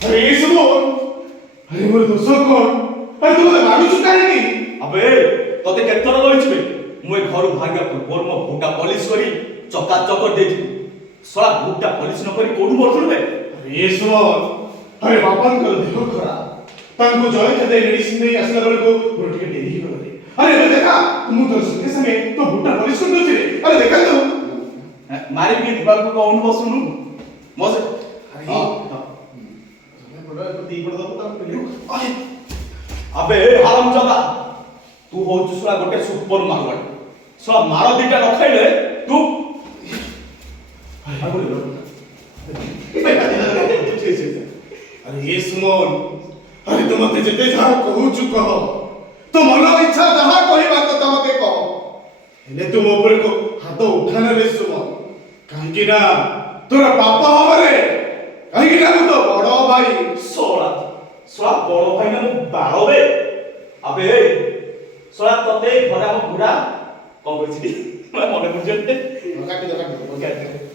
अरे ये सुमन अरे मोर दोष कौन अरे तू मते मारू चुका है कि अबे तते केतर रहिछबे मु ए घर भांगा पूर्व मो भूटा पॉलिश करी चका चकर देथि सळा भूटा पॉलिश न करी कोडु मरथुल बे अरे ये सुमन अरे बापन कर देह खराब तांको जय खेदे मेडिसिन दे असला बेल को मोर टिके देरी ही गले अरे मैं देखा तुम तो संगे संगे तो भूटा पॉलिश कर दोछि रे अरे देखा तो मारी भी दिबार को कौन बसुनु मजे अरे मैं बोला तो दी पड़ दो ता पहले अबे हरामजादा तू हो जुसरा गोटे सुपर मारवाड़ी सला मार दिटा न खाइले तू अरे ये सुमन अरे तुम मते जेते जहा कहू छु कह तो मन इच्छा जहा कहबा कथा मते कह हेले तुम ऊपर को हाथ उठाना रे सुमन काहे कि ना तोरा पाप हबरे काहे कि ना तो बड़ भाई सोला सोला बड़ भाई ना बारो बे अबे सोला तते घरे हम बुढ़ा कौन करछि मन बुझते काटी दो